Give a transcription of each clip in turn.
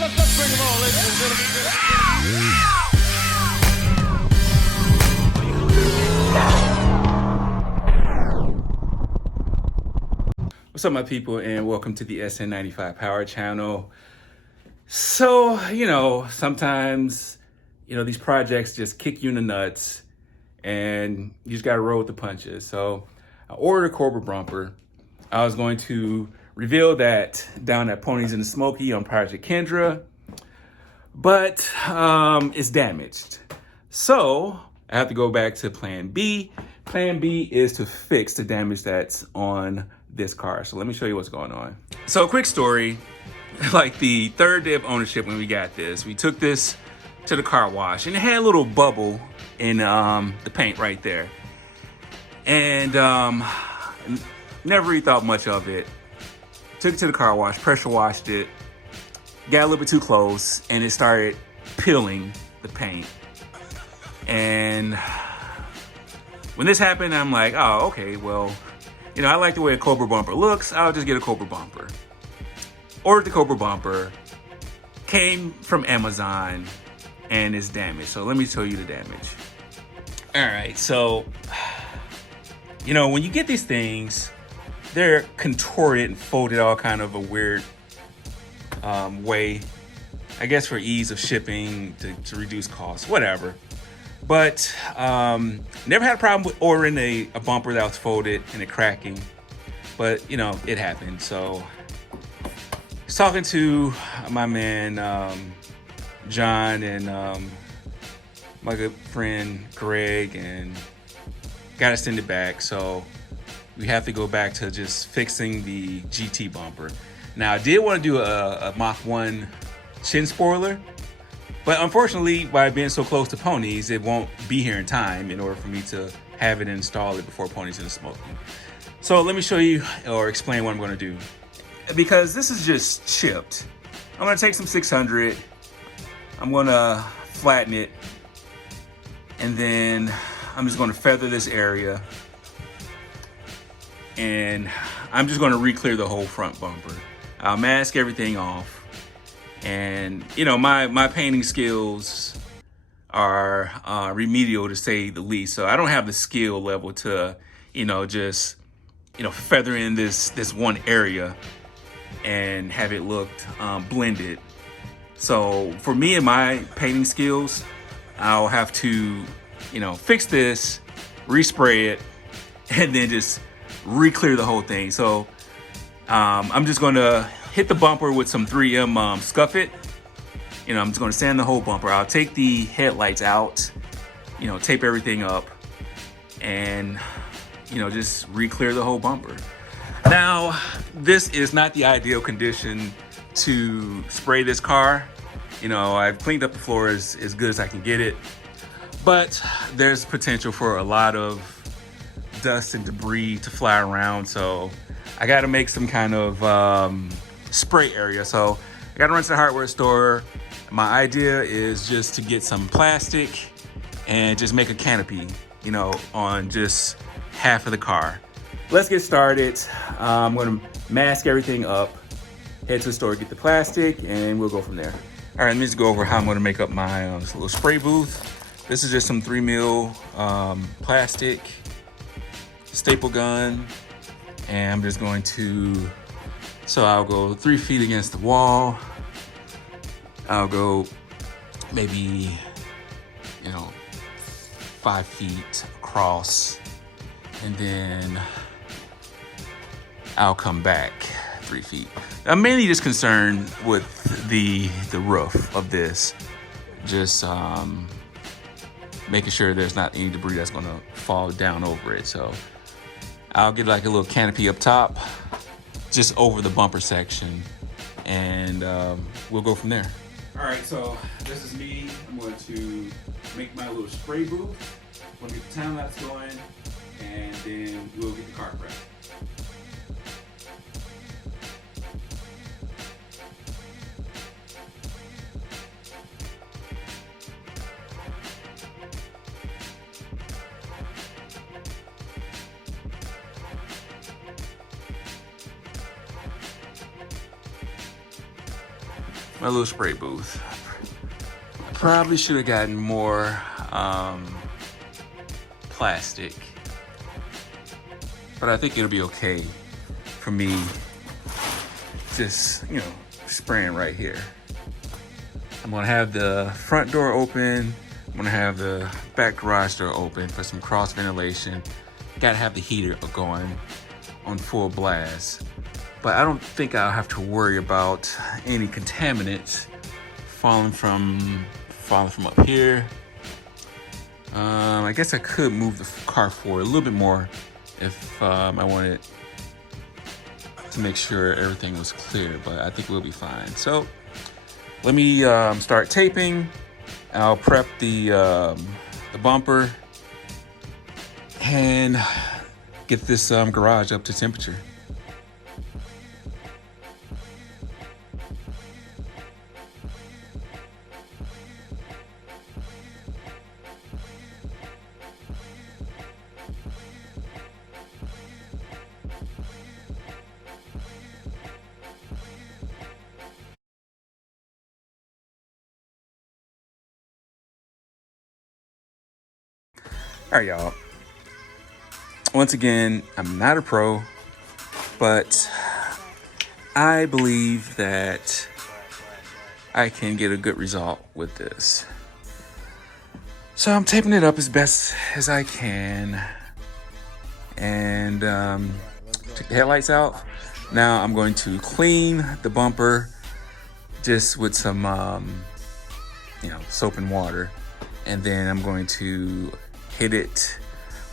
Let's bring them on, ladies and gentlemen. What's up, my people, and welcome to the SN95 Power Channel. So, sometimes, these projects just kick you in the nuts and you just got to roll with the punches. So I ordered a Cobra bumper. I was going to reveal that down at Ponies in the Smoky on Project Kendra, but it's damaged. So I have to go back to plan B. Plan B is to fix the damage that's on this car. So let me show you what's going on. So quick story, like the third day of ownership when we got this, we took this to the car wash and it had a little bubble in the paint right there. And never really thought much of it. Took it to the car wash, pressure washed it, got a little bit too close, and it started peeling the paint. And when this happened, I'm like, oh, okay, well, I like the way a Cobra bumper looks. I'll just get a Cobra bumper. Ordered the Cobra bumper, came from Amazon, and it's damaged. So let me show you the damage. All right, so, when you get these things, they're contorted and folded all kind of a weird way, I guess for ease of shipping, to reduce costs, whatever. But never had a problem with ordering a bumper that was folded and it cracking. But, it happened. So I was talking to my man, John, and my good friend, Greg, and got to send it back. So we have to go back to just fixing the GT bumper. Now, I did want to do a Mach 1 chin spoiler, but unfortunately, by being so close to Ponies, it won't be here in time in order for me to have it install it before Ponies in the Smoky. So let me show you or explain what I'm going to do. Because this is just chipped, I'm going to take some 600, I'm going to flatten it, and then I'm just going to feather this area. And I'm just going to re-clear the whole front bumper. I'll mask everything off. And, my painting skills are remedial, to say the least. So I don't have the skill level to, just, feather in this one area and have it looked blended. So for me and my painting skills, I'll have to, fix this, respray it, and then just re-clear the whole thing. So I'm just going to hit the bumper with some 3M Scuff It. I'm just going to sand the whole bumper. I'll take the headlights out, tape everything up, and just re-clear the whole bumper. Now, this is not the ideal condition to spray this car. I've cleaned up the floor as good as I can get it, but there's potential for a lot of dust and debris to fly around. So I got to make some kind of spray area. So I got to run to the hardware store. My idea is just to get some plastic and just make a canopy, on just half of the car. Let's get started. I'm going to mask everything up, head to the store, get the plastic, and we'll go from there. All right, let me just go over how I'm going to make up my little spray booth. This is just some 3mm plastic, staple gun, and I'm just going to, so I'll go 3 feet against the wall. I'll go maybe, 5 feet across, and then I'll come back 3 feet. I'm mainly just concerned with the roof of this, just making sure there's not any debris that's gonna fall down over it. So I'll get like a little canopy up top, just over the bumper section, and we'll go from there. All right, so this is me. I'm going to make my little spray booth. I'm gonna get the time lapse going, and then we'll get the car prepped. my little spray booth. Probably should have gotten more plastic, but I think it'll be okay for me just, spraying right here. I'm gonna have the front door open. I'm gonna have the back garage door open for some cross ventilation. Gotta have the heater going on full blast. But I don't think I'll have to worry about any contaminants falling from up here. I guess I could move the car forward a little bit more if I wanted to make sure everything was clear, but I think we'll be fine. So let me start taping. I'll prep the bumper and get this garage up to temperature. All right, y'all. Once again, I'm not a pro, but I believe that I can get a good result with this. So I'm taping it up as best as I can, and took the headlights out. Now I'm going to clean the bumper just with some, soap and water, and then I'm going to hit it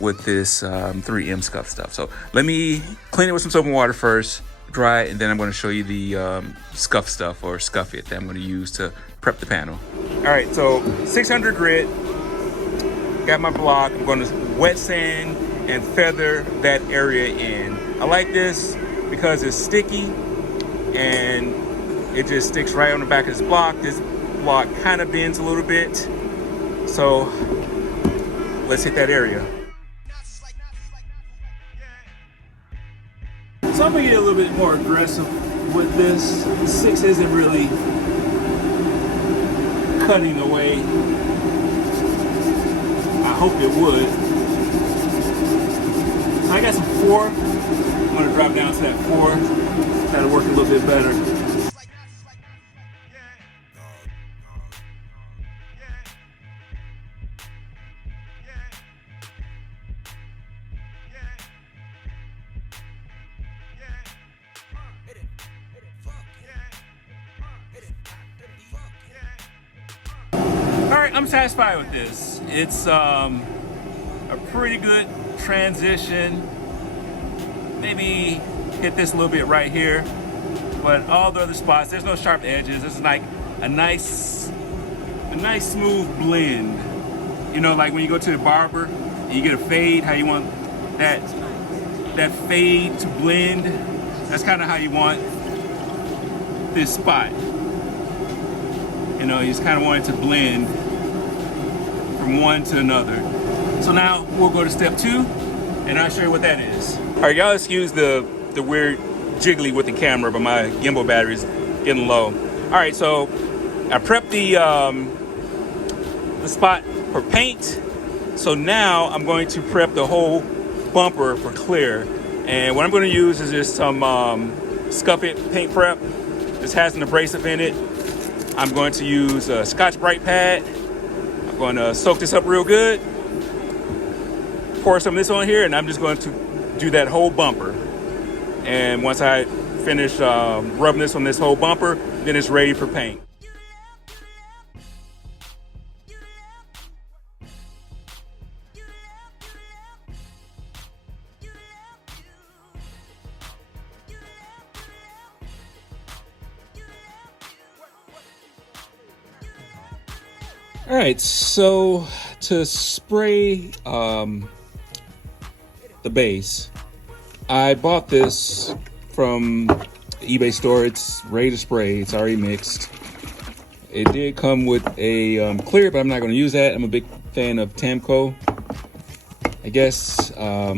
with this 3M scuff stuff. So let me clean it with some soap and water first, dry it, and then I'm going to show you the scuff stuff, or scuff it, that I'm going to use to prep the panel. All right, so 600 grit, got my block. I'm going to wet sand and feather that area in. I like this because it's sticky and it just sticks right on the back of this block. This block kind of bends a little bit, so let's hit that area. So I'm gonna get a little bit more aggressive with this. The 6 isn't really cutting away. I hope it would. So I got some 4. I'm gonna drop down to that 4. That'll work a little bit better. All right, I'm satisfied with this. It's a pretty good transition. Maybe hit this a little bit right here, but all the other spots, there's no sharp edges. This is like a nice smooth blend. Like when you go to the barber and you get a fade, how you want that fade to blend. That's kind of how you want this spot. You just kind of want it to blend from one to another. So now we'll go to step 2, and I'll show you what that is. All right, y'all excuse the weird jiggly with the camera, but my gimbal battery's getting low. All right, so I prepped the spot for paint. So now I'm going to prep the whole bumper for clear. And what I'm going to use is just some Scuff It paint prep. This has an abrasive in it. I'm going to use a Scotch-Brite pad. I'm going to soak this up real good. Pour some of this on here, and I'm just going to do that whole bumper. And once I finish rubbing this on this whole bumper, then it's ready for paint. All right, so to spray the base, I bought this from the eBay store. It's ready to spray. It's already mixed. It did come with a clear, but I'm not going to use that. I'm a big fan of Tamco. I guess if I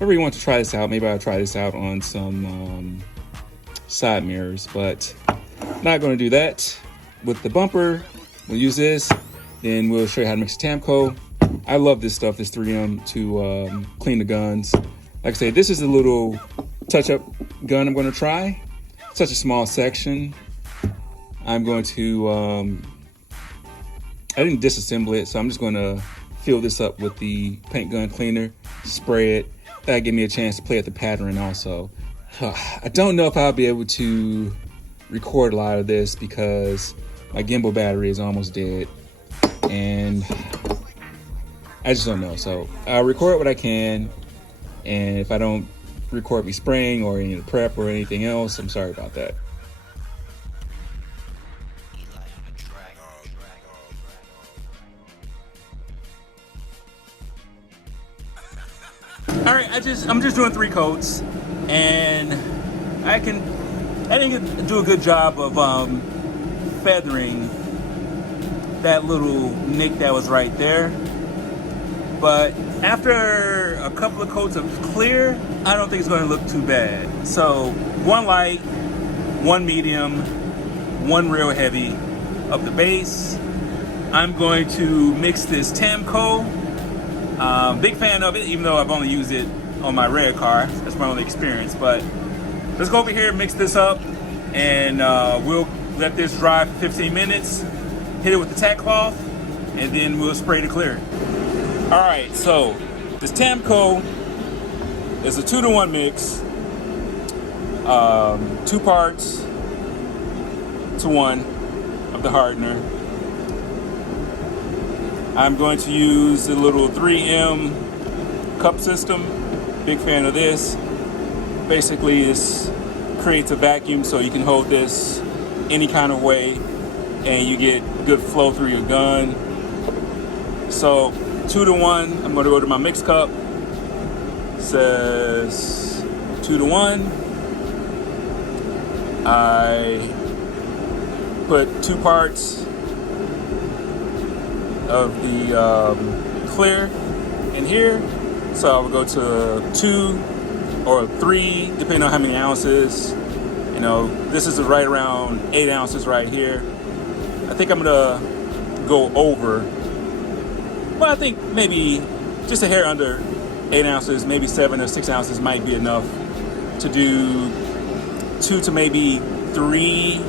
really want to try this out, maybe I'll try this out on some side mirrors, but I'm Not going to do that with the bumper. We'll use this, then we'll show you how to mix Tamco. I love this stuff, this 3M, to clean the guns. Like I said, this is a little touch-up gun I'm going to try. Such a small section. I'm going to, I didn't disassemble it, so I'm just going to fill this up with the paint gun cleaner, spray it. That'll give me a chance to play at the pattern also. I don't know if I'll be able to record a lot of this because my gimbal battery is almost dead, and I just don't know. So I'll record what I can, and if I don't record me spraying or any prep or anything else, I'm sorry about that. All right, I'm just doing 3 coats, and I didn't do a good job of feathering that little nick that was right there. But after a couple of coats of clear, I don't think it's going to look too bad. So 1 light, 1 medium, 1 real heavy of the base. I'm going to mix this Tamco. Big fan of it, even though I've only used it on my red car. That's my only experience. But let's go over here, mix this up, and we'll let this dry for 15 minutes. Hit it with the tack cloth, and then we'll spray to clear. All right, so this Tamco is a 2-to-1 mix, 2 parts to 1 of the hardener. I'm going to use the little 3M cup system. Big fan of this. Basically, this creates a vacuum so you can hold this any kind of way and you get good flow through your gun. So 2-to-1, I'm going to go to my mix cup. It says 2-to-1. I put 2 parts of the clear in here. So I will go to 2 or 3, depending on how many ounces. You know, this is right around 8 ounces right here. I think I'm gonna go over, well, I think maybe just a hair under 8 ounces, maybe 7 or 6 ounces might be enough to do 2 to maybe 3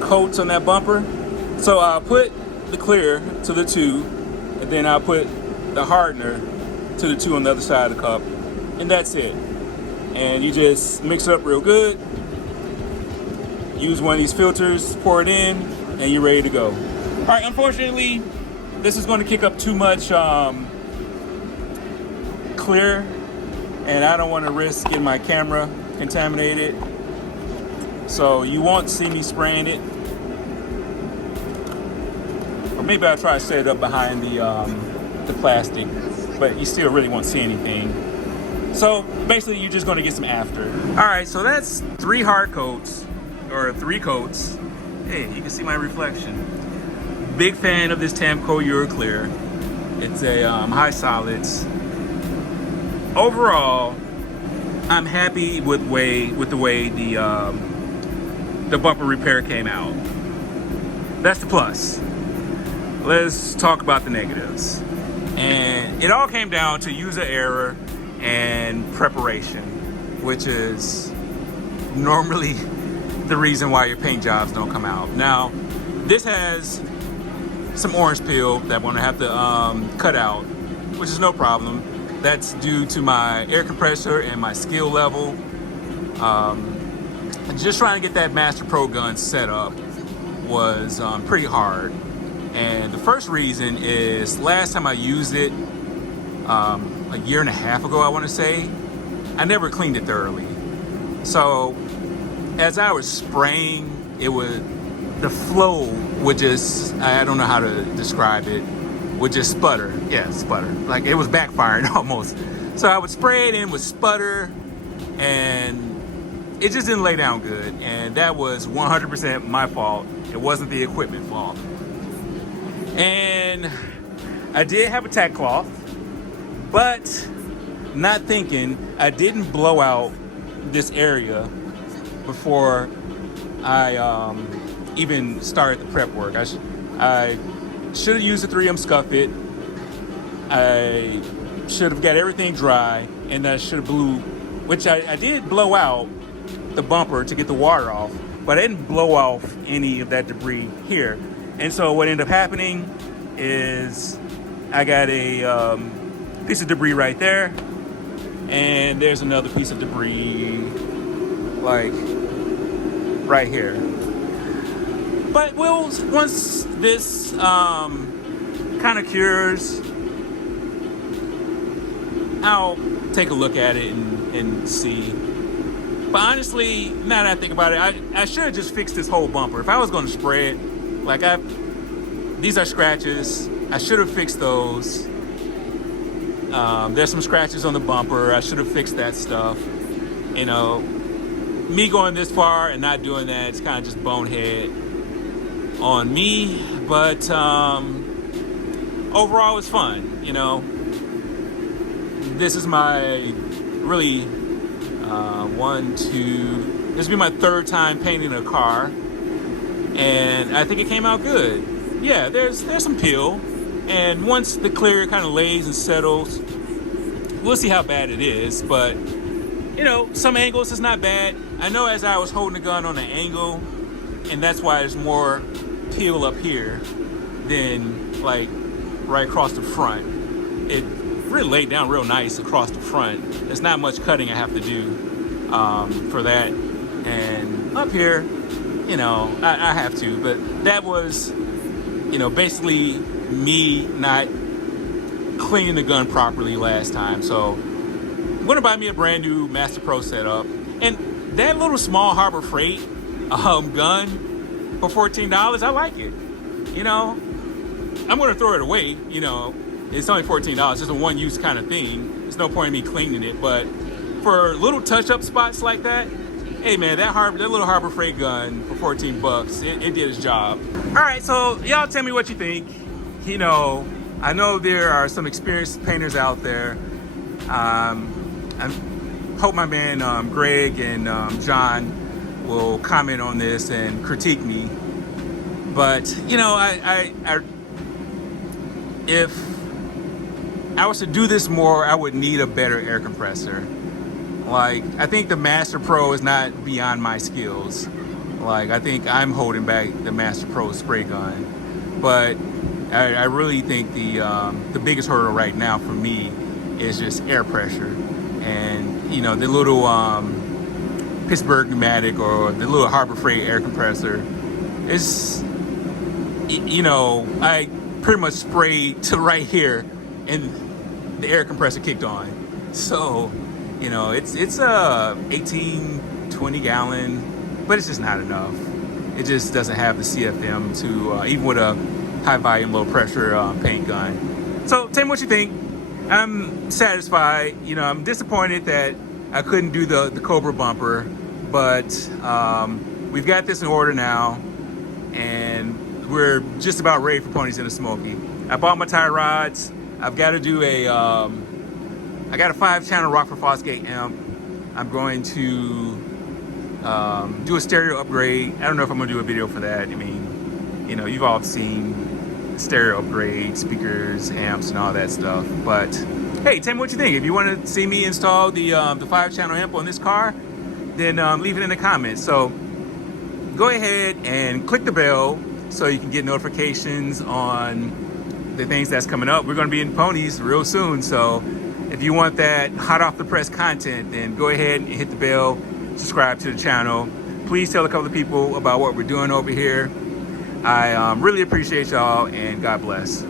coats on that bumper. So I'll put the clear to the 2, and then I'll put the hardener to the 2 on the other side of the cup, and that's it. And you just mix it up real good. Use one of these filters, pour it in, and you're ready to go. All right, unfortunately, this is going to kick up too much clear, and I don't want to risk getting my camera contaminated. So you won't see me spraying it. Or maybe I'll try to set it up behind the plastic, but you still really won't see anything. So basically, you're just going to get some after. All right, so that's 3 hard coats, or 3 coats. Hey, you can see my reflection. Big fan of this Tamco Euroclear. It's a high solids. Overall, I'm happy with the way the bumper repair came out. That's the plus. Let's talk about the negatives. And it all came down to user error and preparation, which is normally the reason why your paint jobs don't come out. Now, this has some orange peel that I'm gonna have to cut out, which is no problem. That's due to my air compressor and my skill level. Just trying to get that Master Pro gun set up was pretty hard. And the first reason is last time I used it, a year and a half ago, I want to say, I never cleaned it thoroughly. So as I was spraying, the flow would just, I don't know how to describe it, would just sputter. Yeah, sputter. Like it was backfiring almost. So I would spray it and it would sputter, and it just didn't lay down good. And that was 100% my fault. It wasn't the equipment fault. And I did have a tack cloth, but not thinking, I didn't blow out this area before I even started the prep work. I should have used the 3M Scuff It. I should have got everything dry, and I should have blew, which I did blow out the bumper to get the water off, but I didn't blow off any of that debris here. And so what ended up happening is I got a piece of debris right there, and there's another piece of debris like right here. But once this kind of cures, I'll take a look at it and see. But honestly, now that I think about it, I should have just fixed this whole bumper. If I was going to spray it, like these are scratches. I should have fixed those. There's some scratches on the bumper. I should have fixed that stuff. You know, me going this far and not doing that, it's kind of just bonehead on me. But overall, it's fun. You know, this is my really this will be my third time painting a car, and I think it came out good. Yeah, there's some peel, and once the clear kind of lays and settles, we'll see how bad it is. But you know, some angles is not bad. I know as I was holding the gun on an angle, and that's why there's more peel up here than like right across the front. It really laid down real nice across the front. There's not much cutting I have to do for that. And up here, you know, I have to, but that was, you know, basically me not cleaning the gun properly last time. So I'm gonna buy me a brand new Master Pro setup. And that little small Harbor Freight gun for $14, I like it. You know, I'm gonna throw it away. You know, it's only $14. It's just a one-use kind of thing. There's no point in me cleaning it. But for little touch-up spots like that, hey man, that little Harbor Freight gun for 14 bucks, it did its job. All right, so y'all tell me what you think. You know, I know there are some experienced painters out there. I hope my man Greg and John will comment on this and critique me. But you know, if I was to do this more, I would need a better air compressor. Like, I think the Master Pro is not beyond my skills. Like, I think I'm holding back the Master Pro spray gun. But I really think the biggest hurdle right now for me is just air pressure. And, you know, the little Pittsburgh pneumatic or the little Harbor Freight air compressor is, you know, I pretty much sprayed to right here and the air compressor kicked on. So, you know, it's a 18, 20 gallon, but it's just not enough. It just doesn't have the CFM to, even with a high volume, low pressure paint gun. So tell me what you think. I'm satisfied. You know, I'm disappointed that I couldn't do the Cobra bumper, but we've got this in order now, and we're just about ready for Ponies in the Smoky. I bought my tie rods. I've got to do I got a 5-channel Rockford Fosgate amp. I'm going to do a stereo upgrade. I don't know if I'm gonna do a video for that. I mean, you know, you've all seen stereo upgrade, speakers, amps, and all that stuff. But hey, tell me what you think. If you want to see me install the 5-channel amp on this car, then leave it in the comments. So go ahead and click the bell so you can get notifications on the things that's coming up. We're going to be in Ponies real soon. So if you want that hot off the press content, then go ahead and hit the bell, subscribe to the channel. Please tell a couple of people about what we're doing over here. I really appreciate y'all, and God bless.